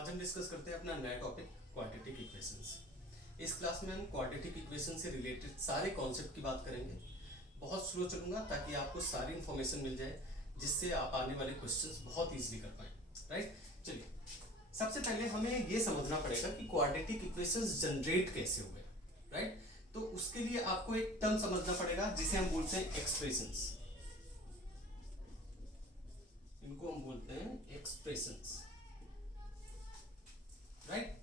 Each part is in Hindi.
आज हम डिस्कस करते हैं अपना नया टॉपिक क्वाड्रेटिक इक्वेशंस। इस क्लास में हम क्वाड्रेटिक इक्वेशन से रिलेटेड सारे कॉन्सेप्ट की बात करेंगे। बहुत स्लो चलूंगा ताकि आपको सारी इंफॉर्मेशन मिल जाए जिससे आप आने वाले क्वेश्चंस बहुत इजीली कर पाएं। राइट, चलिए सबसे पहले हमें ये समझना पड़ेगा कि क्वाड्रेटिक इक्वेशंस जनरेट कैसे हुए। राइट, तो उसके लिए आपको एक टर्म समझना पड़ेगा जिसे हम बोलते हैं एक्सप्रेशंस। इनको हम बोलते हैं एक्सप्रेशंस। राइट,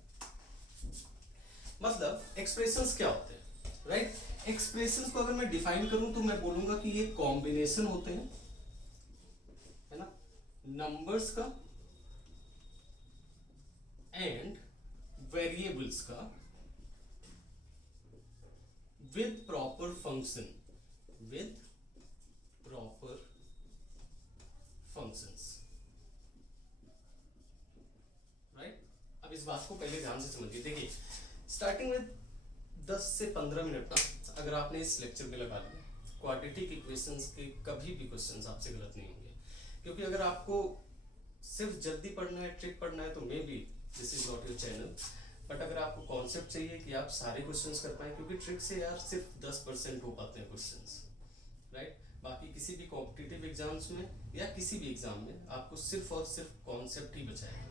मतलब एक्सप्रेशंस क्या होते हैं। राइट, एक्सप्रेशंस को अगर मैं डिफाइन करूं तो मैं बोलूंगा कि ये कॉम्बिनेशन होते हैं, है ना, नंबर्स का एंड वेरिएबल्स का with proper function, with proper functions. Right, अब इस बात को पहले ध्यान से समझिए। देखिए स्टार्टिंग में 10 से 15 मिनट ना अगर आपने इस लेक्चर में लगा दिए, क्वाड्रेटिक इक्वेशंस के कभी भी क्वेश्चंस आपसे गलत नहीं होंगे। क्योंकि अगर आपको सिर्फ जल्दी पढ़ना है, ट्रिक पढ़ना है, तो may be this is not your channel. But अगर आपको कॉन्सेप्ट चाहिए कि आप सारे क्वेश्चंस कर पाए, क्योंकि ट्रिक से यार सिर्फ 10% हो पाते हैं क्वेश्चंस। राइट, बाकी किसी भी कॉम्पिटिटिव एग्जाम्स में या किसी भी एग्जाम में आपको सिर्फ और सिर्फ कॉन्सेप्ट ही बचाएगा।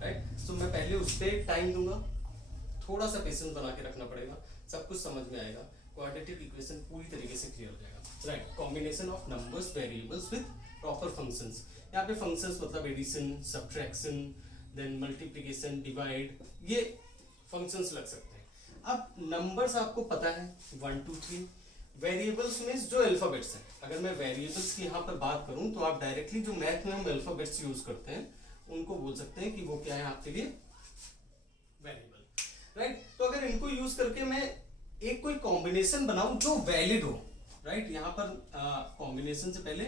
राइट, तो मैं पहले उस पर टाइम दूंगा, थोड़ा सा पेशेंस बना के रखना पड़ेगा, सब कुछ समझ में आएगा, क्वाड्रेटिक इक्वेशन पूरी तरीके से क्लियर हो जाएगा। Right, combination of numbers variables with proper functions. यहाँ पे फंक्शंस मतलब addition, subtraction, then multiplication, divide, ये फंक्शंस लग सकते हैं। अब नंबर्स आपको पता है 1 2 3, वेरिएबल्स में जो अल्फाबेट्स हैं। अगर मैं वेरिएबल्स की यहाँ पर बात करूं तो आप डायरेक्टली जो मैथ में हम अल्फाबेट्स यूज करते हैं उनको बोल सकते हैं कि वो क्या है आपके लिए, वेरिएबल। राइट, तो अगर इनको यूज करके मैं एक कोई कॉम्बिनेशन बनाऊं जो वैलिड हो। राइट, यहाँ पर कॉम्बिनेशन से पहले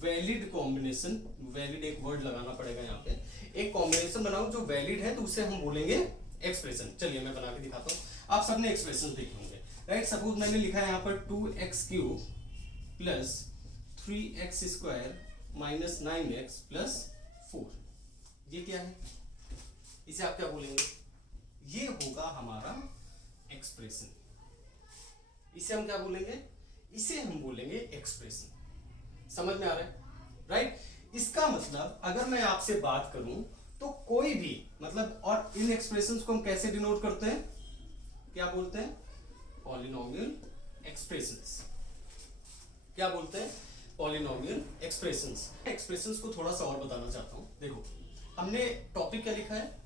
वैलिड कॉम्बिनेशन, वैलिड एक वर्ड लगाना पड़ेगा यहाँ पे, एक कॉम्बिनेशन बनाऊं जो वैलिड है तो उसे हम बोलेंगे एक्सप्रेशन। चलिए मैं बना के दिखाता हूँ, आप सबने एक्सप्रेशन देखे होंगे। राइट, सपोज मैंने लिखा है यहाँ पर 2x³ plus 3x² minus 9x plus 4। ये क्या है, इसे आप क्या बोलेंगे, ये होगा हमारा एक्सप्रेशन। इसे हम क्या बोलेंगे, इसे हम बोलेंगे एक्सप्रेशन। समझ में आ रहा है। राइट, इसका मतलब अगर मैं आपसे बात करूं तो कोई भी मतलब, और इन एक्सप्रेशंस को हम कैसे डिनोट करते हैं, क्या बोलते हैं, पॉलिनोमियल एक्सप्रेशंस। क्या बोलते हैं, पॉलिनोमियल एक्सप्रेशंस। एक्सप्रेशंस को थोड़ा सा और बताना चाहता हूं। देखो हमने टॉपिक क्या लिखा है,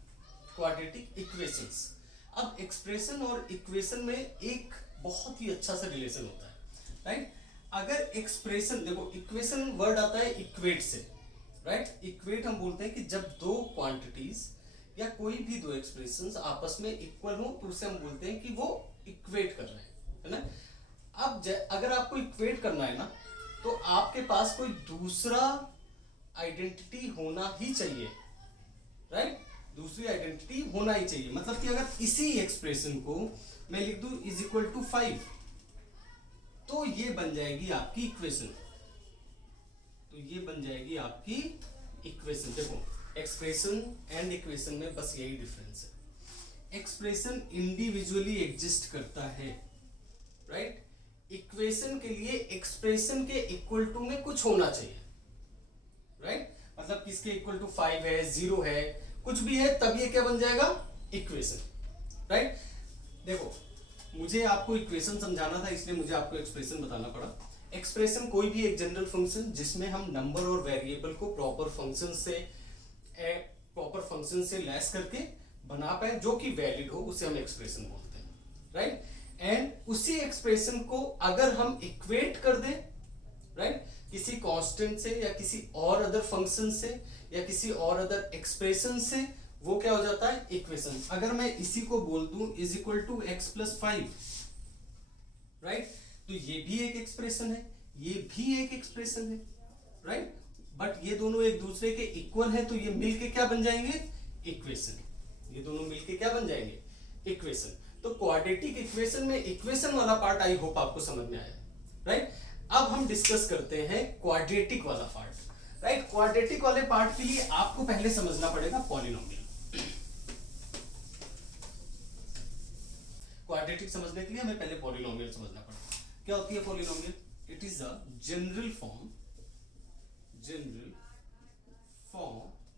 क्वाड्रेटिक इक्वेशंस। अब एक्सप्रेशन और इक्वेशन में एक बहुत ही अच्छा सा रिलेशन होता है। राइट, अगर एक्सप्रेशन, देखो इक्वेशन वर्ड आता है इक्वेट से। राइट, इक्वेट हम बोलते हैं कि जब दो क्वांटिटीज या कोई भी दो एक्सप्रेशंस आपस में इक्वल हो तो उसे हम बोलते हैं कि वो इक्वेट कर रहे हैं, है ना। अब अगर आपको इक्वेट करना है ना तो आपके पास कोई दूसरा आइडेंटिटी होना ही चाहिए। राइट, दूसरी आइडेंटिटी होना ही चाहिए। मतलब कि अगर इसी एक्सप्रेशन को मैं लिख दूं इज इक्वल टू 5 तो ये बन जाएगी आपकी इक्वेशन। तो ये बन जाएगी आपकी इक्वेशन। देखो एक्सप्रेशन एंड इक्वेशन में बस यही डिफरेंस है, एक्सप्रेशन इंडिविजुअली एग्जिस्ट करता है। राइट, इक्वेशन के लिए एक्सप्रेशन के इक्वल टू में कुछ होना चाहिए। राइट, मतलब किसके इक्वल टू 5 है, 0 है, कुछ भी है, तब ये क्या बन जाएगा, इक्वेशन। राइट, देखो मुझे आपको इक्वेशन समझाना था इसलिए मुझे आपको एक्सप्रेशन बताना पड़ा। एक्सप्रेशन कोई भी एक जनरल फंक्शन जिसमें हम नंबर और वेरिएबल को प्रॉपर फंक्शन से लेस करके बना पाए जो कि वैलिड हो, उसे हम एक्सप्रेशन बोलते हैं। राइट, एंड उसी एक्सप्रेशन को अगर हम इक्वेट कर दें, राइट, किसी कांस्टेंट से या किसी और अदर फंक्शन से या किसी और अदर एक्सप्रेशन से, वो क्या हो जाता है, इक्वेशन। अगर मैं इसी को बोल दूं is equal to x plus 5, right, तो ये भी एक एक्सप्रेशन है, ये भी एक एक्सप्रेशन है। राइट, बट ये दोनों एक दूसरे के इक्वल है तो ये मिलके क्या बन जाएंगे, इक्वेशन। ये दोनों मिलके क्या बन जाएंगे, इक्वेशन। तो क्वाड्रेटिक इक्वेशन में इक्वेशन वाला पार्ट आई होप आपको समझ में आया। राइट, अब हम डिस्कस करते हैं क्वाड्रेटिक वाला पार्ट। राइट, क्वाड्रेटिक वाले पार्ट के लिए आपको पहले समझना पड़ेगा पॉलिनोमियल। क्वाड्रेटिक समझने के लिए हमें पहले पॉलिनोमियल समझना पड़ेगा। क्या होती है polynomial? It is a general form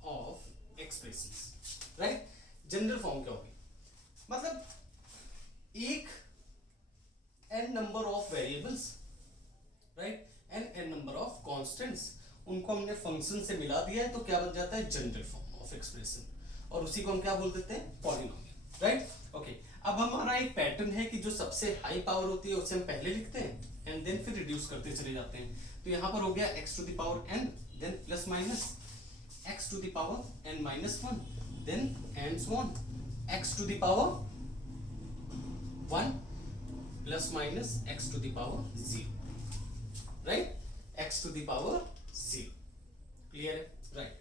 of expressions, right. General form क्या होगी? मतलब एक n number of variables, right, n number of constants, उनको हमने फंक्शन से मिला दिया है तो क्या बन जाता है? जनरल फॉर्म ऑफ एक्सप्रेशन, और उसी को हम क्या बोल देते हैं? Polynomial, right. ओके, अब हमारा एक पैटर्न है कि जो सबसे हाई पावर होती है उसे हम पहले लिखते हैं एंड देन फिर रिड्यूस करते चले जाते हैं। तो यहाँ पर हो गया x to the power n, then plus minus x to the power n minus 1, then and so on x to the power 1 plus minus x to the power 0, right, x to the power 0। Clear है? राइट।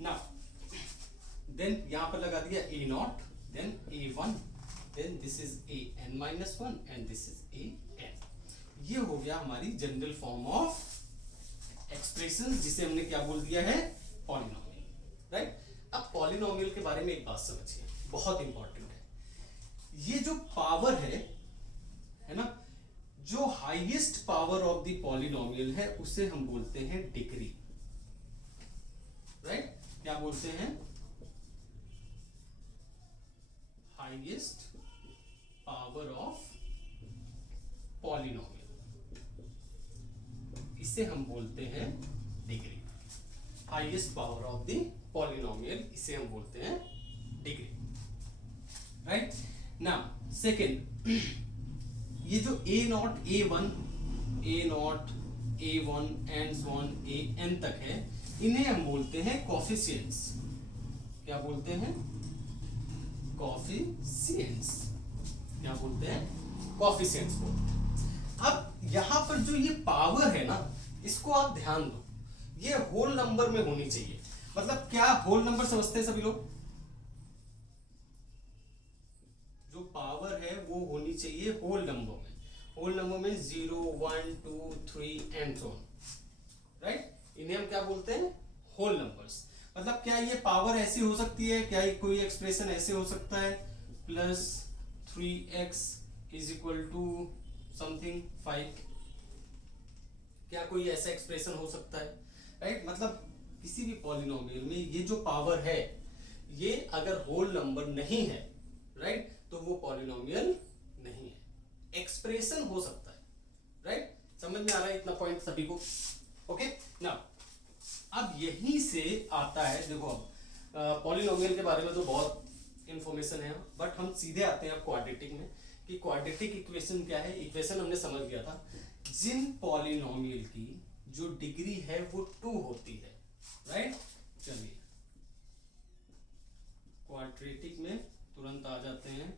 नाउ देन यहां पर लगा दिया a naught, then a1, then this is a n minus 1 and this is a n। ये हो गया हमारी जनरल फॉर्म ऑफ एक्सप्रेशन, जिसे हमने क्या बोल दिया है? Polynomial, right. अब पॉलिनोमियल के बारे में एक बात समझिए, बहुत इंपॉर्टेंट है। ये जो पावर है ना, जो highest power of the polynomial है उसे हम बोलते हैं डिग्री, राइट। क्या बोलते हैं? हाईएस्ट पावर ऑफ पॉलिनोमियल, इसे हम बोलते हैं degree. Highest power of the polynomial, इसे हम बोलते हैं डिग्री, राइट। नाउ सेकेंड, ये जो a not a1 a1 and so on an तक है, इन्हें हम बोलते हैं कोफिशिएंट्स। क्या बोलते हैं? कोफिशिएंट्स। क्या बोलते हैं? कोफिशिएंट्स बोलते हैं। अब यहां पर जो ये पावर है ना, इसको आप ध्यान दो, ये होल नंबर में होनी चाहिए। मतलब क्या होल नंबर समझते हैं सभी लोग? जो पावर है वो होनी चाहिए होल नंबर में। होल नंबर में 0 1 2 3 एंड सो ऑन, राइट। इन्हें हम क्या बोलते हैं? Whole numbers. मतलब क्या ये पावर ऐसी हो सकती है? क्या ये कोई एक्सप्रेशन ऐसे हो सकता है plus 3x is equal to something 5? क्या कोई ऐसा एक्सप्रेशन हो सकता है? राइट। मतलब किसी भी पॉलिनोमियल में ये जो पावर है, ये अगर होल नंबर नहीं है, राइट, तो वो पॉलिनोमियल नहीं है। एक्सप्रेशन हो सकता है, राइट। समझ में आ रहा है इतना पॉइंट सभी को? ओके। नाउ अब यहीं से आता है, देखो अब पॉलिनोमियल के बारे में तो बहुत इंफॉर्मेशन है, बट हम सीधे आते हैं अब क्वाड्रेटिक में कि क्वाड्रेटिक इक्वेशन क्या है। इक्वेशन हमने समझ गया था, जिन पॉलिनोमियल की जो डिग्री है वो 2 होती है, राइट। चलिए क्वाड्रेटिक में तुरंत आ जाते हैं।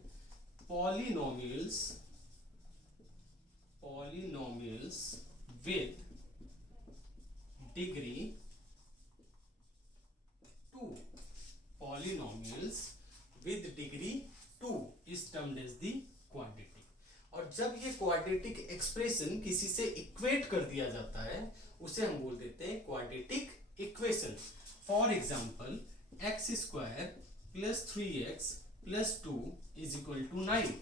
Polynomials with degree 2, polynomials with degree 2 is termed as the quadratic. और जब ये क्वाड्रेटिक एक्सप्रेशन किसी से इक्वेट कर दिया जाता है, उसे हम बोल देते हैं quadratic equation. For example x square plus 3x plus 2 is equal to 9।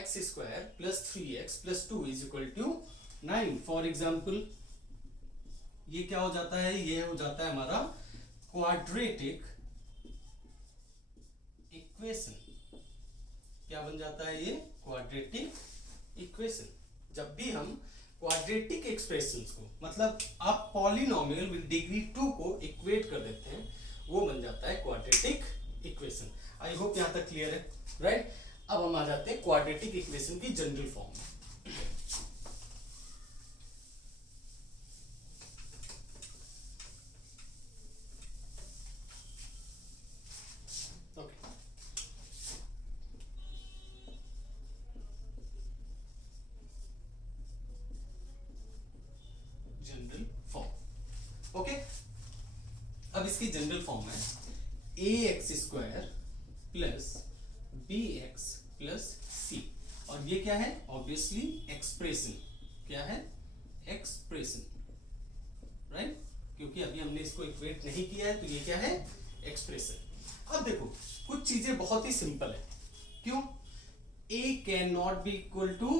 x square plus 3x plus 2 is equal to 9। For example ये क्या हो जाता है? ये हो जाता है हमारा क्वाड्रेटिक इक्वेशन। क्या बन जाता है ये? Quadratic equation. जब भी हम क्वाड्रेटिक एक्सप्रेशंस को, मतलब आप पॉलिनोमियल विद डिग्री 2 को इक्वेट कर देते हैं, वो बन जाता है क्वाड्रेटिक इक्वेशन। आई होप यहां तक क्लियर है, राइट। अब हम आ जाते हैं क्वाड्रेटिक इक्वेशन की जनरल फॉर्म में। General form, okay. अब इसकी जनरल फॉर्म है ax square plus bx plus c। और ये क्या है? Obviously expression. क्या है? Expression, right. क्योंकि अभी हमने इसको इक्वेट नहीं किया है, तो ये क्या है? एक्सप्रेशन। अब देखो कुछ चीजें बहुत ही सिंपल है। क्यों? A can not be equal to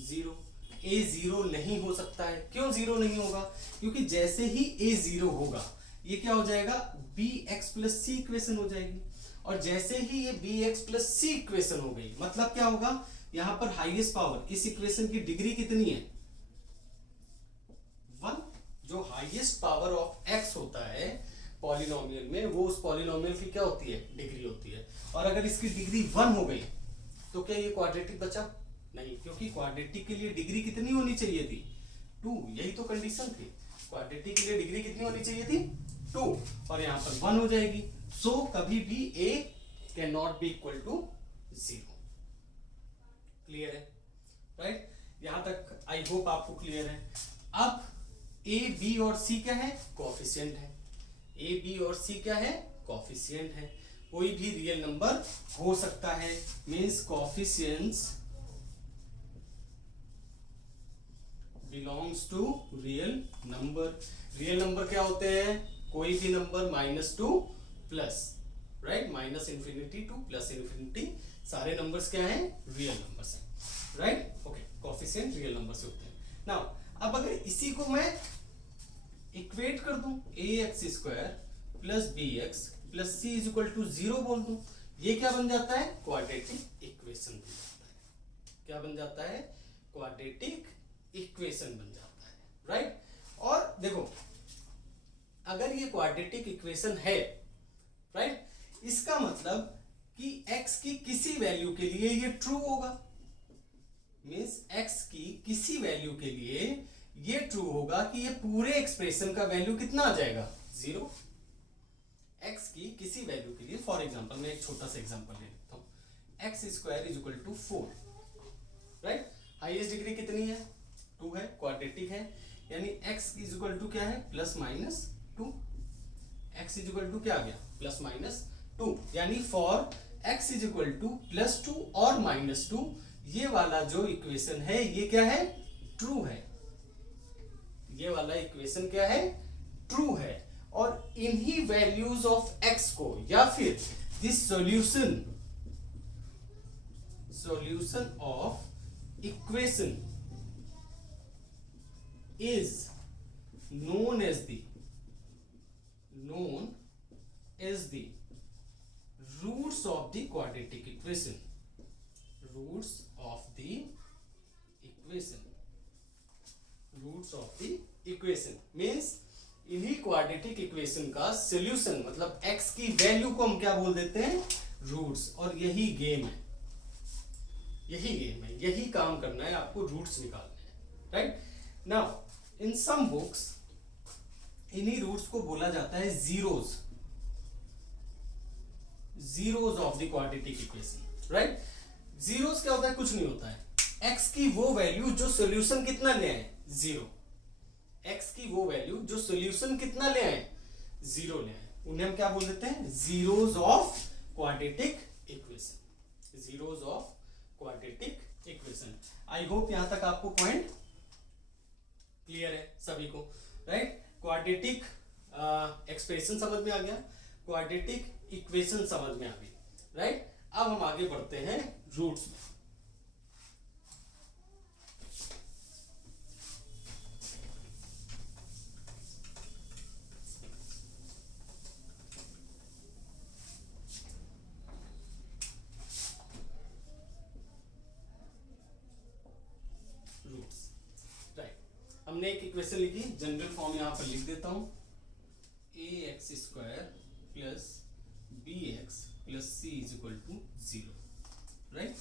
zero. A zero नहीं हो सकता है। क्यों जीरो नहीं होगा? क्योंकि जैसे ही ए जीरो होगा ये क्या हो जाएगा, बी एक्स प्लस सी इक्वेशन हो जाएगी। और जैसे ही ये बी एक्स प्लस सी इक्वेशन हो गई मतलब क्या होगा, यहां पर हाईएस्ट पावर, इस इक्वेशन की डिग्री कितनी है, 1। जो हाईएस्ट पावर ऑफ एक्स होता है पॉलिनोमियल में, वो उस पॉलिनोमियल की क्या होती है, डिग्री होती है। और अगर इसकी डिग्री 1 हो गई तो क्या ये क्वाड्रेटिक बचा? नहीं, क्योंकि क्वाड्रेटिक के लिए डिग्री कितनी होनी चाहिए थी, 2। यही तो कंडीशन थी, क्वाड्रेटिक के लिए डिग्री कितनी होनी चाहिए थी, 2, और यहां पर 1 हो जाएगी। सो कभी भी a can not be equal to 0। Clear है? राइट? यहां तक आई होप आपको क्लियर है। अब a, b और c क्या है, कोएफिशिएंट है। a, b और c क्या है, कोएफिशिएंट है। कोई भी रियल नंबर हो सकता है, means coefficients belongs to real number. Real number क्या होते हैं, कोई भी नंबर -2 प्लस, राइट, -∞ टू +∞, सारे नंबर्स क्या हैं, रियल नंबर्स हैं, right. Okay, coefficient real number से होते हैं। नाउ अब अगर इसी को मैं इक्वेट कर दूं, ax² plus bx plus c is equal to 0 बोल दूं, ये क्या बन जाता है, क्वाड्रेटिक इक्वेशन बन जाता है। क्या बन जाता है, क्वाड्रेटिक इक्वेशन बन जाता है, राइट। और देखो अगर ये क्वाड्रेटिक इक्वेशन है, राइट, इसका मतलब कि x की किसी वैल्यू के लिए ये ट्रू होगा। मींस x की किसी वैल्यू के लिए ये ट्रू होगा कि ये पूरे एक्सप्रेशन का वैल्यू कितना आ जाएगा, 0। x की किसी वैल्यू के लिए, फॉर एग्जांपल मैं एक छोटा सा एग्जांपल ले लेता हूं, x² is equal to 4, right. Highest degree कितनी है, 2 है, क्वाड्रेटिक है, यानी x इज इक्वल टू क्या है, +-2। x इज इक्वल टू क्या आ गया, +-2, यानी for x is equal to +2 और -2, ये वाला जो इक्वेशन है ये क्या है, ट्रू है। ये वाला इक्वेशन क्या है, ट्रू है। और इन्हीं वैल्यूज ऑफ x को, या फिर this solution of equation is known as the roots of the quadratic equation. Roots of the equation means इन्हीं क्वाड्रेटिक इक्वेशन का सॉल्यूशन, मतलब x की वैल्यू को हम क्या बोल देते हैं, रूट्स। और यही गेम है, यही काम करना है आपको, रूट्स निकालने हैं, right. Now in some books इन्हीं रूट्स को बोला जाता है zeros of the quadratic equation, right. Zeros क्या होता है, कुछ नहीं होता है, x की वो वैल्यू जो सॉल्यूशन कितना ले आए, 0। x की वो वैल्यू जो सॉल्यूशन कितना ले आए, 0 ले आए, उन्हें हम क्या बोल देते हैं, zeros of quadratic equation. Zeros of quadratic equation. I hope यहां तक आपको पॉइंट क्लियर है सभी को, राइट। क्वाड्रेटिक एक्सप्रेशन समझ में आ गया, क्वाड्रेटिक इक्वेशन समझ में आ गई, राइट। अब हम आगे बढ़ते हैं रूट्स में। Roots, right. हमने एक इक्वेशन लिखी, जनरल फॉर्म यहां पर लिख देता हूं, ax² plus bx plus c is equal to 0, right.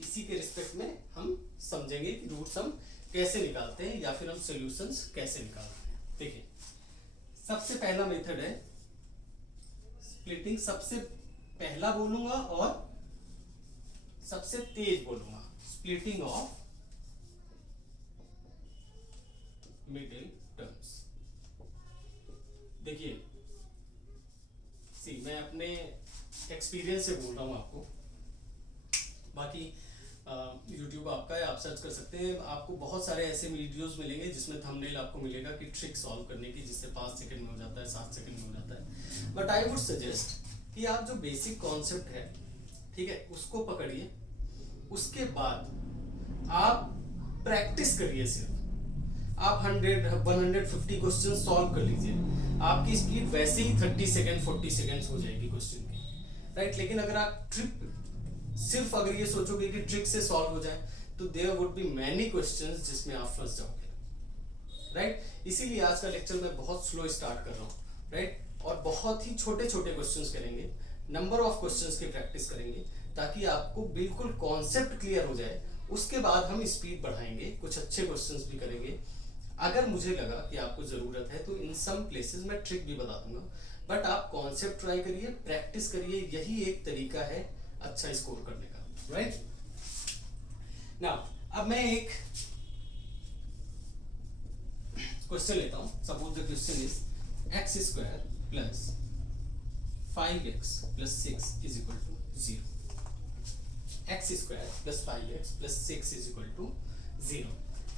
इसी के रिस्पेक्ट में हम समझेंगे कि रूट्स हम कैसे निकालते हैं या फिर हम सॉल्यूशंस कैसे निकालते हैं। देखिए सबसे पहला मेथड है स्प्लिटिंग, सबसे पहला बोलूंगा और सबसे तेज बोलूंगा, स्प्लिटिंग ऑफ मिडिल टर्म्स। देखिए मैं अपने एक्सपीरियंस से बोल रहा हूँ आपको, बाकी YouTube आपका है, आप सर्च कर सकते हैं, आपको बहुत सारे ऐसे वीडियोस मिलेंगे जिसमें थंबनेल आपको मिलेगा कि ट्रिक सॉल्व करने की, जिससे 5 सेकंड में हो जाता है, 7 सेकंड में हो जाता है। बट आई वुड सजेस्ट कि आप जो बेसिक कॉन्सेप्ट है, ठीक है, उसको पकड़िए, उसके बाद आप प्रैक्टिस करिए, सिर्फ आप 100-150 क्वेश्चन सॉल्व कर लीजिए, आपकी स्पीड वैसे ही 30 सेकेंड 40 सेकेंड्स हो जाएगी क्वेश्चन की, राइट। लेकिन अगर आप सिर्फ अगर ये सोचोगे कि ट्रिक से सॉल्व हो जाए तो there would be many questions जिसमें आप फंस जाओगे, राइट। इसीलिए आज का लेक्चर मैं बहुत स्लो स्टार्ट कर रहा हूँ, राइट, और बहुत ही छोटे छोटे क्वेश्चंस करेंगे, नंबर ऑफ क्वेश्चंस की प्रैक्टिस करेंगे ताकि आपको बिल्कुल कॉन्सेप्ट क्लियर हो जाए। उसके बाद हम स्पीड बढ़ाएंगे, कुछ अच्छे क्वेश्चंस भी करेंगे। अगर मुझे लगा कि आपको जरूरत है तो इन सम प्लेसेस मैं ट्रिक भी बता दूंगा, बट आप कॉन्सेप्ट ट्राई करिए, प्रैक्टिस करिए, यही एक तरीका है अच्छा स्कोर करने का, राइट। नाउ अब मैं एक क्वेश्चन लेता हूं। Suppose the question is x square plus 5x plus 6 is equal to 0। x square plus 5x plus 6 is equal to 0।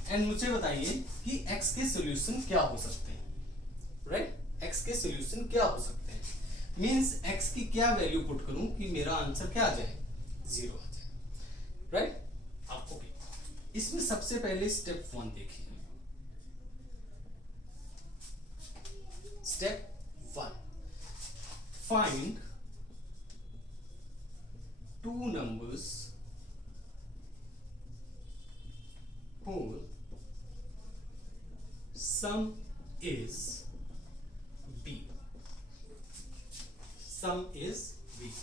And मुझे बताइए कि x के सॉल्यूशन क्या हो सकते हैं, राइट। x के सॉल्यूशन क्या हो सकते हैं मींस x की क्या वैल्यू पुट करूं कि मेरा आंसर क्या आ जाए, 0 आ जाए, राइट। आपको भी इसमें सबसे पहले स्टेप 1 देखिए। Step 1, find two numbers whose sum is b. Sum is b.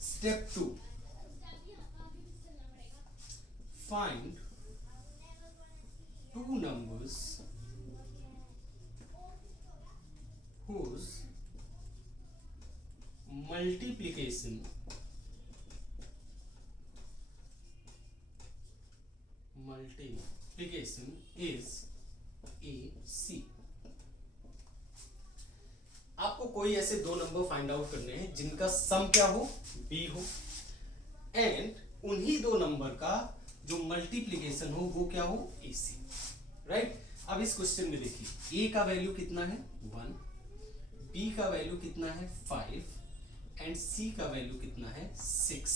Step 2, find two numbers whose multiplication is AC। आपको कोई ऐसे दो नंबर फाइंड आउट करने हैं जिनका सम क्या हो, B हो, एंड उन्हीं दो नंबर का जो मल्टीप्लीकेशन हो वो क्या हो, AC, राइट। अब इस क्वेश्चन में देखिए A का वैल्यू कितना है 1, B का वैल्यू कितना है 5 एंड C का वैल्यू कितना है 6।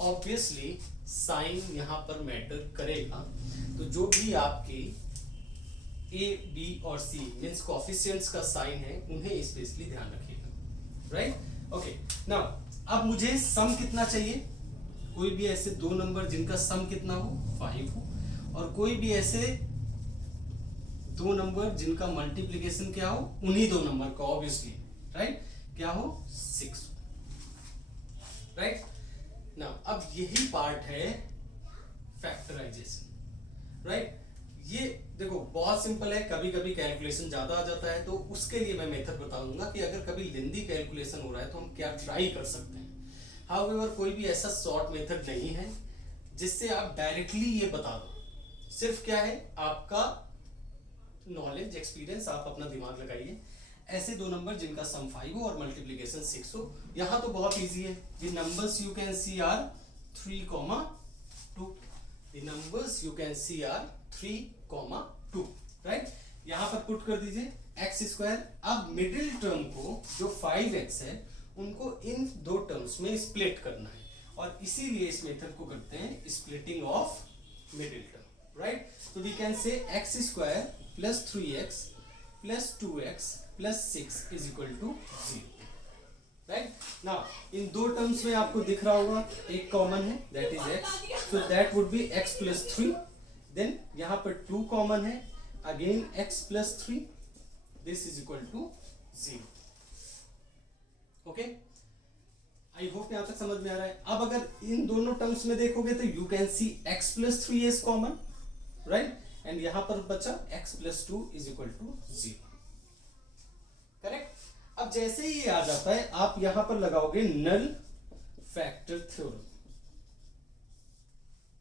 ऑब्वियसली साइन यहां पर मैटर करेगा, तो जो भी आपके ए बी और सी मींस कोएफिशिएंट्स का साइन है उन्हें स्पेशली ध्यान रखिएगा, राइट। ओके, नाउ अब मुझे सम कितना चाहिए, कोई भी ऐसे दो नंबर जिनका सम कितना हो 5 हो, और कोई भी ऐसे दो नंबर जिनका मल्टीप्लिकेशन क्या हो, उन्हीं दो नंबर का ऑब्वियसली, राइट, क्या हो 6, राइट। नाउ अब यही पार्ट है फैक्टराइजेशन, राइट। ये देखो बहुत सिंपल है, कभी कभी कैलकुलेशन ज्यादा आ जाता है तो उसके लिए मैं मेथड बताऊंगा कि अगर कभी लेंदी कैलकुलेशन हो रहा है तो हम क्या ट्राई कर सकते हैं। हाउएवर कोई भी ऐसा शॉर्ट मेथड नहीं है जिससे आप डायरेक्टली ये बता दो, सिर्फ क्या है आपका नॉलेज एक्सपीरियंस, आप अपना दिमाग लगाइए। ऐसे दो नंबर जिनका सम 5 हो और मल्टीप्लिकेशन 6 हो, यहां तो बहुत इजी है। The numbers you can see are 3,2। The numbers you can see are 3,2, right. यहां पर पुट कर दीजिए एक्स स्क्वायर। अब मिडिल टर्म को जो 5x है उनको इन दो टर्म्स में स्प्लिट करना है, और इसीलिए इस मेथड को करते हैं splitting of middle term, right. तो we can say x square plus 3x plus 2x plus 6 is equal to 0, right. Now इन दो टर्म्स में आपको दिख रहा होगा एक कॉमन है, that is x, so that would be x plus 3। Then यहां पर 2 कॉमन है, again x plus 3, this is equal to 0। Okay, I hope यहां तक समझ में आ रहा है। अब अगर इन दोनों टर्म्स में देखोगे तो you can see x plus 3 is common, right, and यहां पर बचा x plus 2 is equal to 0, correct. अब जैसे ही ये आ जाता है आप यहां पर लगाओगे नल फैक्टर थ्योरम,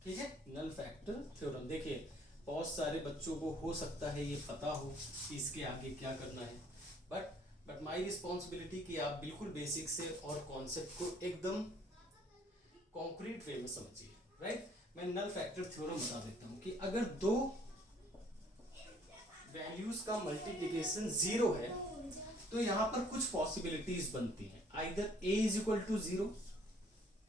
ठीक है, नल फैक्टर थ्योरम। देखिए बहुत सारे बच्चों को हो सकता है ये पता हो कि इसके आगे क्या करना है, बट माय रिस्पॉन्सिबिलिटी कि आप बिल्कुल बेसिक से और कॉन्सेप्ट को एकदम कॉन्क्रीट वे में समझिए, राइट। मैं नल फैक्टर थ्योरम बता देता हूं कि अगर दो वैल्यूज का मल्टीप्लिकेशन 0 है तो यहां पर कुछ पॉसिबिलिटीज बनती हैं, either a is equal to 0,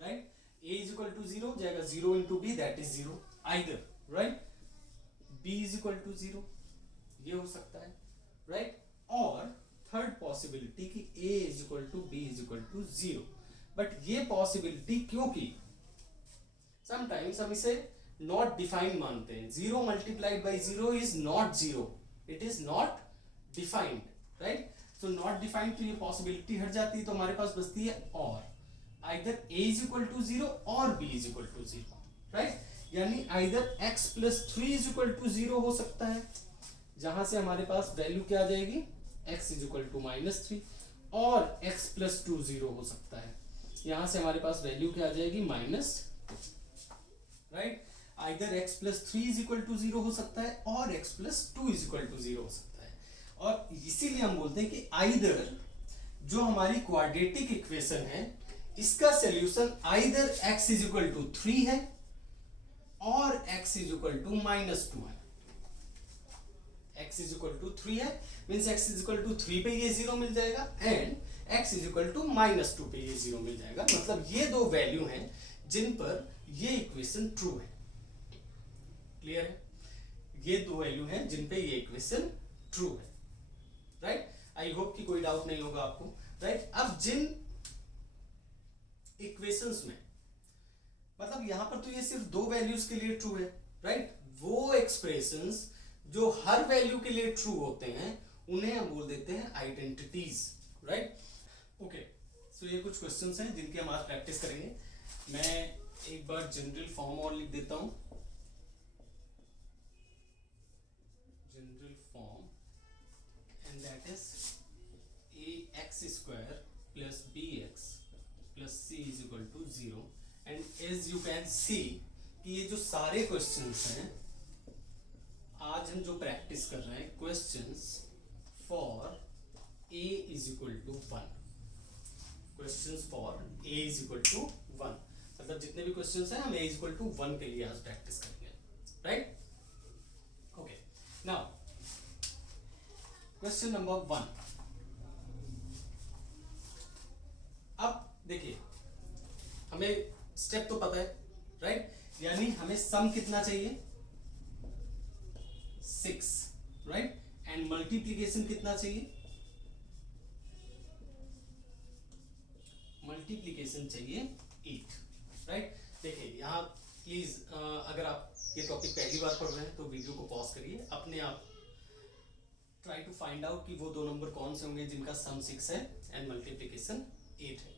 right, a is equal to 0 हो जाएगा, 0 into b that is 0 either, right, b is equal to 0, ये हो सकता है, राइट। और थर्ड पॉसिबिलिटी कि a इज इक्वल टू b is equal to 0, but ये पॉसिबिलिटी क्योंकि समटाइम्स हम इसे नॉट डिफाइंड मानते हैं, 0 multiplied by 0 is not 0, it is not defined, right. So not defined, तो ये पॉसिबिलिटी हट जाती है, तो हमारे पास बचती है और either a is equal to 0 और b is equal to 0, right. यानी either x plus 3 is equal to 0 हो सकता है, जहां से हमारे पास वैल्यू क्या आ जाएगी, x इज इक्वल टू -3, और x प्लस 2 0 हो सकता है, यहां से हमारे पास वैल्यू क्या आ जाएगी minus, right. Either x plus 3 is equal to 0 हो सकता है और x plus 2 is equal to 0 हो सकता है, और इसीलिए हम बोलते हैं कि आइदर जो हमारी क्वाड्रेटिक इक्वेशन है इसका solution either x is equal to 3 है और x इज इक्वल टू -2 है। x इज इक्वल टू 3 है means x is equal to 3 पे ये 0 मिल जाएगा and x is equal to -2 पे ये 0 मिल जाएगा, मतलब ये दो वैल्यू हैं जिन पर ये इक्वेशन ट्रू है। क्लियर है, ये दो वैल्यू हैं जिन पे ये इक्वेशन ट्रू है, राइट। आई होप कि कोई डाउट नहीं होगा आपको, राइट। अब जिन इक्वेशंस में मतलब यहां पर तो ये सिर्फ दो वैल्यूज के लिए ट्रू है, राइट, वो एक्सप्रेशंस जो हर वैल्यू के लिए ट्रू होते हैं उन्हें हम बोल देते हैं आइडेंटिटीज, राइट। ओके, सो ये कुछ क्वेश्चंस हैं जिनकी हम आज प्रैक्टिस करेंगे। मैं एक बार जनरल फॉर्म और लिख देता हूं, general form, and that is ax² plus bx plus c is equal to 0, and as you can see कि ये जो सारे क्वेश्चंस हैं आज हम जो प्रैक्टिस कर रहे हैं, questions for a is equal to 1, questions for a is equal to 1, मतलब जितने भी क्वेश्चंस हैं हम a is equal to 1 के लिए आज प्रैक्टिस करेंगे, right. Okay, now question number 1। अब देखिए हमें स्टेप तो पता है, राइट, यानी हमें सम कितना चाहिए 6, राइट, एंड मल्टीप्लीकेशन कितना चाहिए, मल्टीप्लीकेशन चाहिए 8, राइट। देखिए यहाँ प्लीज अगर आप ये टॉपिक पहली बार पढ़ रहे हैं तो वीडियो को पॉज करिए, अपने आप ट्राई टू फाइंड आउट कि वो दो नंबर कौन से होंगे जिनका सम 6 है एंड मल्टीप्लीकेशन 8 है,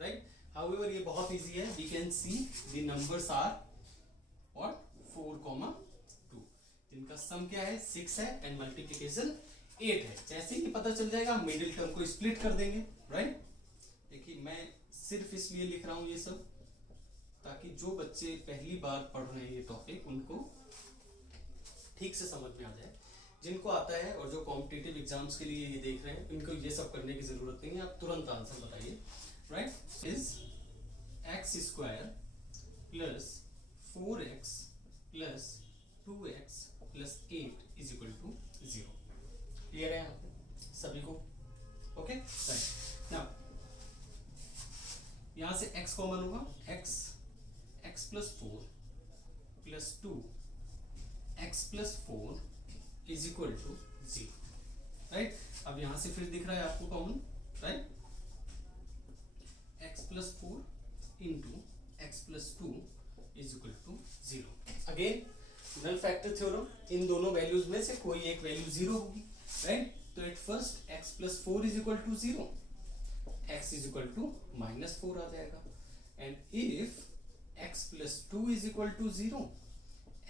राइट। हाउएवर ये बहुत इजी है, we can see the numbers are और 4, 2, जिनका सम क्या है 6 है एंड मल्टीप्लीकेशन 8 है। जैसे ही पता चल जाएगा हम मिडिल टर्म को स्प्लिट कर देंगे, राइट। देखिए मैं सिर्फ इसलिए लिख रहा हूं ये सब ताकि जो बच्चे पहली बार पढ़ रहे हैं ये टॉपिक उनको ठीक से समझ में आ जाए, जिनको आता है और जो कॉम्पिटिटिव एग्जाम्स के लिए ये देख रहे हैं इनको ये सब करने की जरूरत नहीं है, आप तुरंत आंसर बताइए, right. Is x² plus 4x plus 2x plus 8 is equal to 0। Clear है यहाँ पे सभी को? Okay, right. नाउ यहां से x कॉमन होगा, x plus 4 plus 2 x plus 4 is equal to 0, right. अब यहां से फिर दिख रहा है आपको common, right, x plus 4 into x plus 2 is equal to 0। Again null factor theorem, इन दोनों वैल्यूज में से कोई एक वैल्यू 0 होगी, राइट। तो at first x plus 4 is equal to 0, x is equal to -4 आ जाएगा, and if x plus 2 is equal to 0,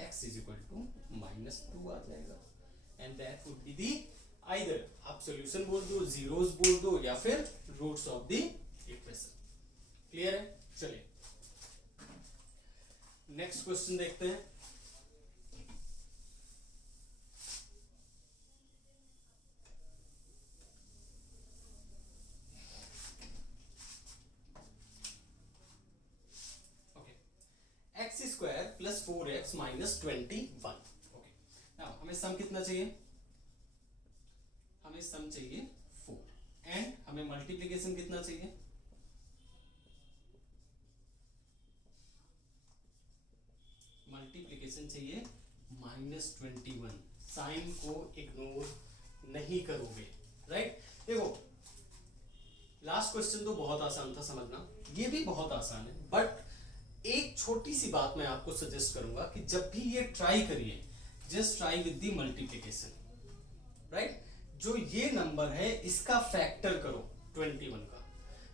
x is equal to -2 आ जाएगा, and that would be the either आप सॉल्यूशन बोल दो, जीरोस बोल दो, या फिर roots of the equation. Clear है? चलिए नेक्स्ट क्वेश्चन देखते हैं। x² plus 4x minus 21। Okay, now हमें सम कितना चाहिए? हमें सम चाहिए 4 एंड हमें मल्टीप्लीकेशन कितना चाहिए? चाहिए -21। साइन को इग्नोर नहीं करोगे, राइट। देखो लास्ट क्वेश्चन तो बहुत आसान था समझना, ये भी बहुत आसान है, बट एक छोटी सी बात मैं आपको सजेस्ट करूंगा कि जब भी ये ट्राई करिए, just try with the multiplication, right. जो ये नंबर है इसका फैक्टर करो 21 का।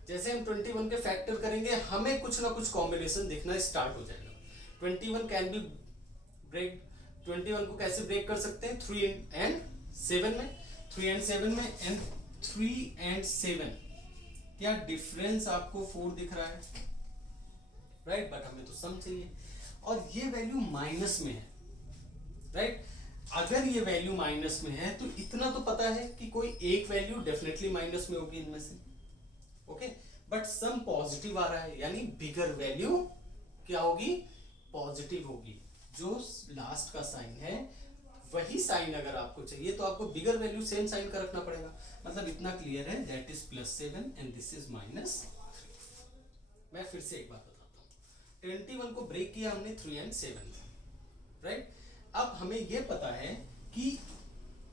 जैसे हम 21 के फैक्टर करेंगे हमें कुछ ना कुछ कॉम्बिनेशन दिखना स्टार्ट हो जाएगा। 21 कैन बी ब्रेक, 21 को कैसे ब्रेक कर सकते हैं? 3 and 7 में, 3 and 7 में, एंड 3 and 7 क्या डिफरेंस आपको 4 दिख रहा है, राइट। बट हमें तो सम चाहिए और ये वैल्यू माइनस में है, राइट। अगर ये वैल्यू माइनस में है तो इतना तो पता है कि कोई एक वैल्यू डेफिनेटली माइनस में होगी इनमें से, ओके। बट सम पॉजिटिव आ रहा है, यानी बिगर वैल्यू क्या होगी? पॉजिटिव होगी। जो लास्ट का साइन है वही साइन अगर आपको चाहिए तो आपको बिगर वैल्यू सेम साइन का रखना पड़ेगा। मतलब इतना क्लियर है, that is +7 and this is -3। मैं फिर से एक बात बताता हूँ, 21 को ब्रेक किया हमने 3 and 7, राइट। अब हमें यह पता है कि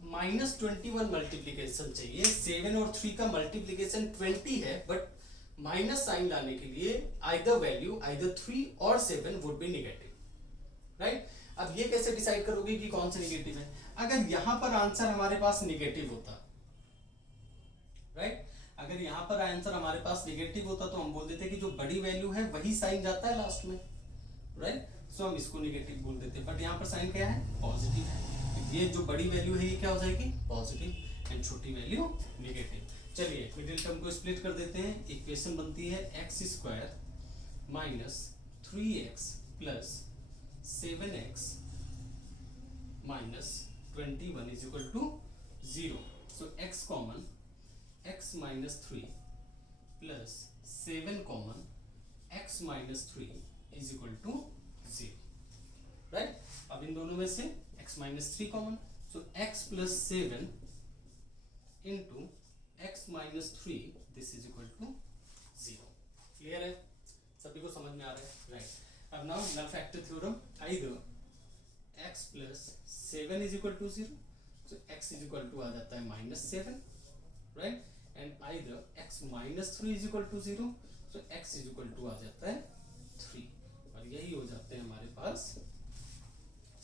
-21 मल्टीप्लीकेशन चाहिए, 7 और 3 का मल्टीप्लीकेशन 20 है, बट माइनस साइन लाने के लिए आइदर वैल्यू आइदर 3 और 7 वुड बी नेगेटिव, राइट। अब ये कैसे डिसाइड करोगे कि कौन सा नेगेटिव है? अगर यहां पर आंसर हमारे पास नेगेटिव होता, राइट, अगर यहां पर आंसर हमारे पास नेगेटिव होता तो हम बोल देते कि जो बड़ी वैल्यू है वही साइन जाता है लास्ट में, राइट। सो हम इसको नेगेटिव बोल देते, बट यहाँ पर साइन क्या है? पॉजिटिव है। ये जो बड़ी वैल्यू है ये क्या हो जाएगी? पॉजिटिव, एंड छोटी वैल्यू नेगेटिव। चलिए मिडिल टर्म को स्प्लिट कर देते हैं। इक्वेशन बनती है x² - 3x + 7x - 21 = 0। so x common, x - 3 + 7 common, x - 3 = 0, right. अब इन दोनों में से x - 3 common, so x + 7 into x - 3 this is equal to 0। Clear है? सभी को समझ में आ रहा है, राइट। अब now null factor theorem, either x + 7 is equal to 0, so x is equal to आ जाता है -7, right, and either x - 3 is equal to 0, so x is equal to आ जाता है 3, और यही हो जाते हैं हमारे पास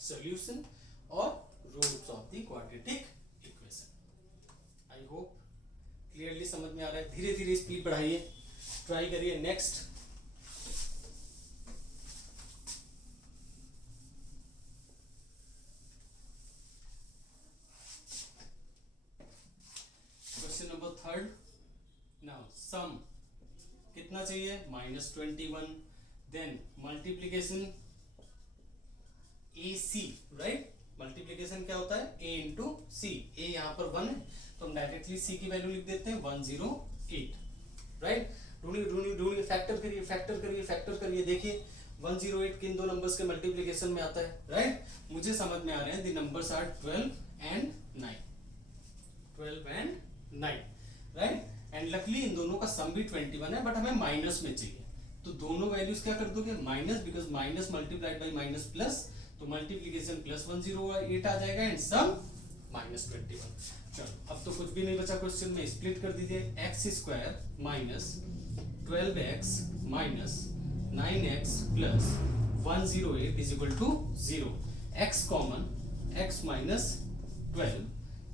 सॉल्यूशन और roots of the quadratic equation. I hope clearly समझ में आ रहा है। धीरे धीरे स्पीड बढ़ाइए, ट्राई करिए। Next question number 3। Now sum कितना चाहिए? -21, then multiplication AC, right. Multiplication क्या होता है? A into C। A यहाँ पर 1 है तो हम डायरेक्टली C की वैल्यू लिख देते हैं 108, राइट। ढूंढिए, फैक्टर करिए। देखिए 108 किन दो नंबर्स के मल्टीप्लीकेशन में आता है, राइट। मुझे समझ में आ रहे हैं the numbers are 12 and 9, right. And luckily इन दोनों का सम भी 21 है, बट हमें माइनस में चाहिए, तो दोनों वैल्यूज क्या कर दोगे? Minus, because minus multiplied by minus plus, तो मल्टीप्लीकेशन +108 आ जाएगा एंड सम -21। चलो अब तो कुछ भी नहीं बचा क्वेश्चन में, स्प्लिट कर दीजिए। x² - 12x - 9x + 108 = 0। x common, x - 12,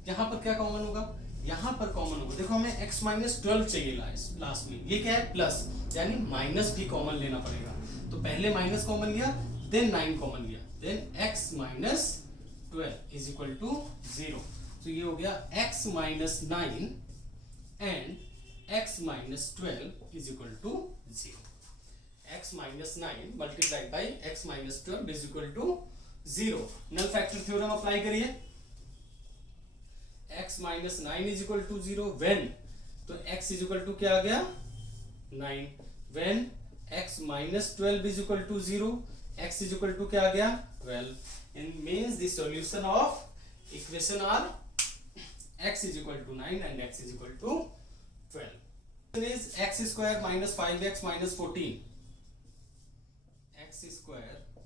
यहाँ पर क्या कॉमन होगा? यहाँ पर कॉमन होगा, देखो हमें x - 12 चाहिए लास्ट में, ये क्या है? प्लस, यानी माइनस भी कॉमन लेना पड़ेगा। तो पहले माइनस कॉमन लिया, देन 9 कॉमन लिया, देन x - 12 = 0। तो ये हो गया x - 9 and x - 12 = 0। x - 9 multiplied by x - 12 = 0। Null factor theorem apply करिए। x - 9 = 0 व्हेन, तो x = क्या आ गया? 9। व्हेन x - 12 = 0, x = क्या आ गया? 12। and means the solution of equation are x = 9 and x = 12. Is x² - 5x - 14, x²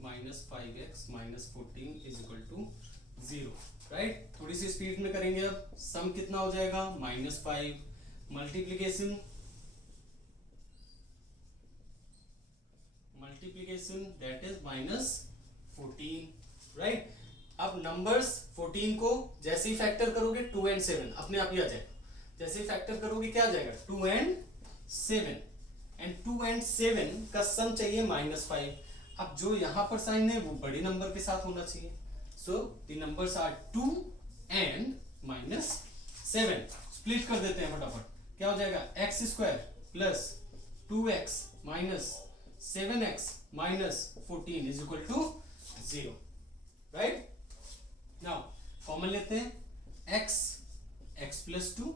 minus 5x minus 14 is equal to 0, right. थोड़ी सी स्पीड में करेंगे। अब सम कितना हो जाएगा, -5 मल्टीप्लीकेशन दैट इज -14, राइट। अब नंबर्स 14 को जैसे ही फैक्टर करोगे 2 and 7 अपने आप ही आ जाएगा। जैसे ही फैक्टर करोगे क्या आ जाएगा, 2 and 7, एंड 2 and 7 का सम चाहिए -5। अब जो यहां पर साइन है वो बड़े नंबर के साथ होना चाहिए, so the numbers are 2 and -7। Split कर देते हैं फटाफट, क्या हो जाएगा, x² plus 2x minus 7x minus 14 is equal to 0, right. Now common लेते हैं, x प्लस 2,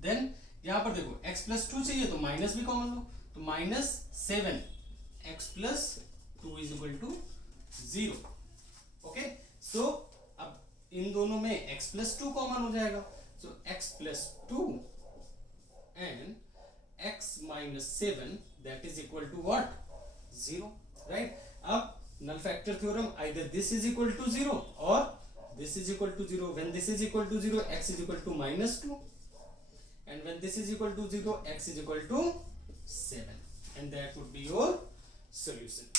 देन यहां पर देखो x प्लस 2 चाहिए तो माइनस भी कॉमन लो, तो -7x plus 2 is equal to 0, okay. So अब इन दोनों में x प्लस 2 कॉमन हो जाएगा, so x plus 2 and x minus 7 that is equal to what, 0, right. अब null factor theorem, either this is equal to 0 or this is equal to 0. When this is equal to 0, x is equal to -2, and when this is equal to 0, x is equal to 7, and that would be your solution,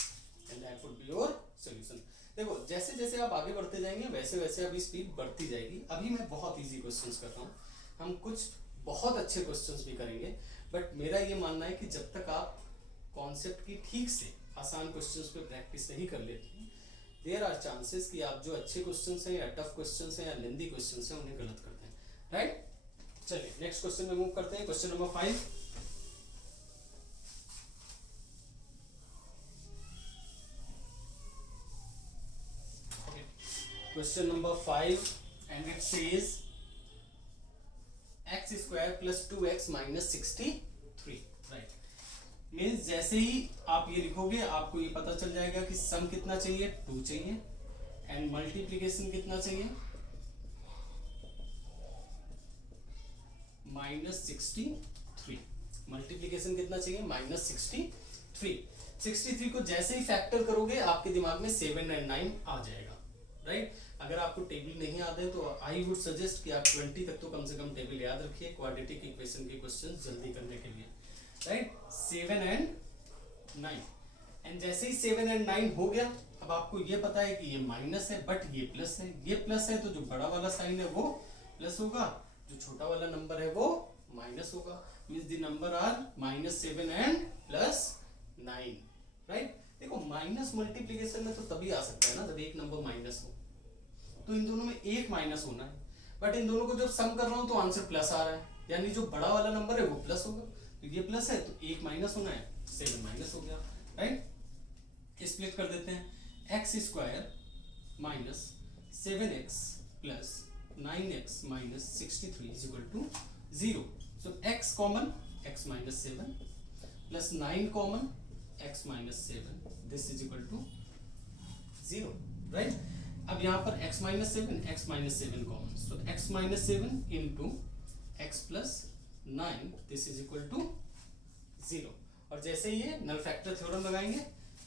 देखो जैसे जैसे आप आगे बढ़ते जाएंगे वैसे वैसे अभी स्पीड बढ़ती जाएगी। अभी मैं बहुत इजी क्वेश्चंस कर रहा हूँ, हम कुछ बहुत अच्छे क्वेश्चंस भी करेंगे, बट मेरा ये मानना है कि जब तक आप कॉन्सेप्ट की ठीक से आसान क्वेश्चंस पे प्रैक्टिस नहीं कर लेते, देयर आर चांसेस कि आप जो अच्छे क्वेश्चंस हैं या टफ क्वेश्चंस हैं या लेंदी क्वेश्चंस हैं उन्हें गलत करते हैं, राइट। चलिए नेक्स्ट क्वेश्चन में मूव करते हैं, question number 5। Question number 5 and it says x² plus 2x minus 63, right. Means जैसे ही आप ये लिखोगे आपको ये पता चल जाएगा कि सम कितना चाहिए, 2 चाहिए, एंड मल्टीप्लीकेशन कितना चाहिए, -63। मल्टीप्लीकेशन कितना चाहिए, -63। 63 को जैसे ही फैक्टर करोगे आपके दिमाग में 7 and 9 आ जाएगा, राइट। अगर आपको टेबल नहीं याद है तो आई वुड सजेस्ट कि आप 20 तक तो कम से कम टेबल याद रखिए क्वाड्रेटिक इक्वेशन के क्वेश्चन जल्दी करने के लिए, राइट। 7 and 9, एंड जैसे ही 7 and 9 हो गया, अब आपको ये पता है कि ये माइनस है बट ये प्लस है, ये प्लस है तो जो बड़ा वाला साइन है वो प्लस होगा, जो छोटा वाला नंबर है वो माइनस होगा, means the number are -7 and +9, right. देखो माइनस मल्टीप्लीकेशन में तो तभी आ सकता है ना जब एक नंबर माइनस हो, तो इन दोनों में एक माइनस होना है, बट इन दोनों को जब सम कर रहा हूं तो आंसर प्लस आ रहा है, यानी जो बड़ा वाला नंबर है वो प्लस होगा, तो ये प्लस है तो एक माइनस होना है, 7 माइनस हो गया, राइट। स्प्लिट कर देते हैं, x² minus 7x plus 9x minus 63 is equal to 0, so x common x minus 7 plus 9 common x minus 7, this is equal to 0, right. अब यहाँ पर x minus 7 common, so x minus 7 into x plus 9 this is equal to 0, और जैसे ये नल फैक्टर थ्योरम लगाएंगे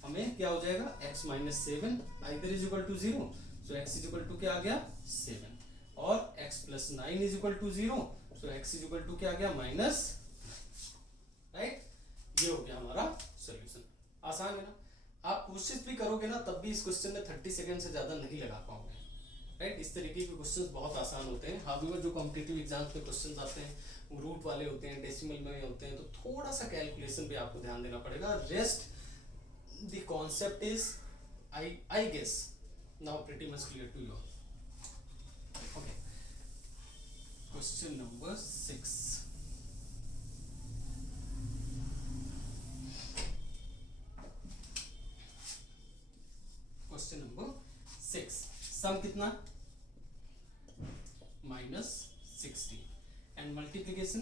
हमें क्या हो जाएगा, x minus 7 either is equal to 0, so x is equal to क्या आ गया 7, और x plus 9 is equal to 0, so x is equal to क्या आ गया माइनस, राइट। ये हो गया हमारा सॉल्यूशन। आसान है ना, आप कोशिश भी करोगे ना तब भी इस क्वेश्चन में 30 सेकंड से ज्यादा नहीं लगा पाओगे, राइट। इस तरीके के क्वेश्चंस बहुत आसान होते हैं। हाउएवर जो कॉम्पिटिटिव एग्जाम्स पे क्वेश्चंस आते हैं वो रूट वाले होते हैं, डेसिमल में होते हैं, तो थोड़ा सा कैलकुलेशन पे आपको ध्यान देना पड़ेगा। Rest the concept is I guess now pretty much clear to you. Okay, question number 6। Question number 6, sum कितना, -60, एंड मल्टीप्लीकेशन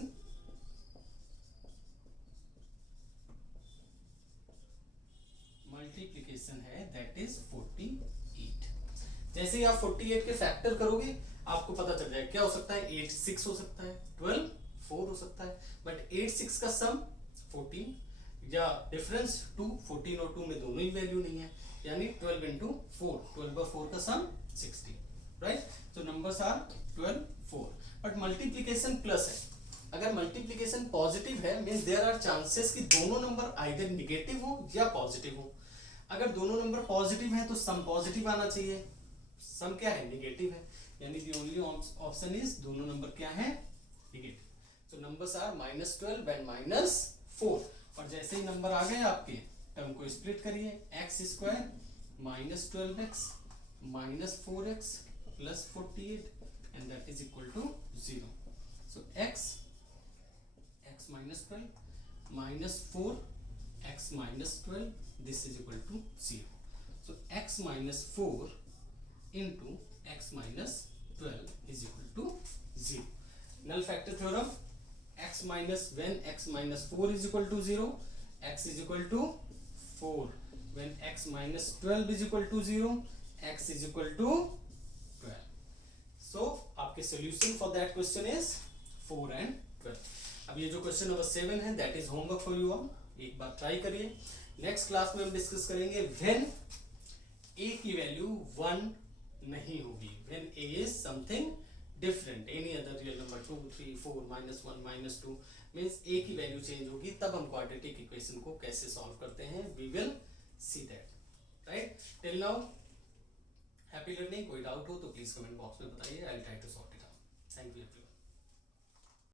है दैट इज 48। जैसे ही आप 48 के फैक्टर करोगे आपको पता चल जाएगा क्या हो सकता है, 8 6 हो सकता है, 12 4 हो सकता है, बट 8 6 का सम 14, या डिफरेंस 2, 14 और 2 में दोनों ही वैल्यू नहीं है, यानी 12 इंटू 4, 12 और 4 का सम 60, राइट। तो numbers are 12, 4, but multiplication plus है। अगर मल्टीप्लीकेशन पॉजिटिव है मींस देयर आर चांसेस कि दोनों नंबर आइदर निगेटिव हो या पॉजिटिव हो। अगर दोनों नंबर पॉजिटिव हैं तो सम पॉजिटिव आना चाहिए, सम क्या है, निगेटिव है, यानी द ओनली ऑप्शन इज दोनों नंबर क्या है, negative. So numbers are -12 and -4, और जैसे ही नंबर आ गए आपके टर्म को स्प्लिट करिए, x square -12x -4x plus 48 and that is equal to 0। So x -12 -4 x -12 this is equal to 0. So x -4 into x -12 is equal to 0. Null factor theorem, when x -4 is equal to 0, x is equal to 4. When x -12 is equal to 0, x is equal to 12. So आपके solution for that question is 4 and 12. अब ये जो क्वेश्चन नंबर 7 है that is homework for you all, एक बार ट्राई करिए। नेक्स्ट क्लास में हम डिस्कस करेंगे व्हेन a की वैल्यू 1 नहीं होगी, when a is something different, any other real number 2, 3, 4, -1, -2 means a की वैल्यू चेंज होगी, तब हम क्वाड्रेटिक इक्वेशन को कैसे सॉल्व करते हैं, we will see that, right. Till now happy learning. कोई डाउट हो तो प्लीज कमेंट बॉक्स में बताइए, I will try to sort it out. Thank you everyone.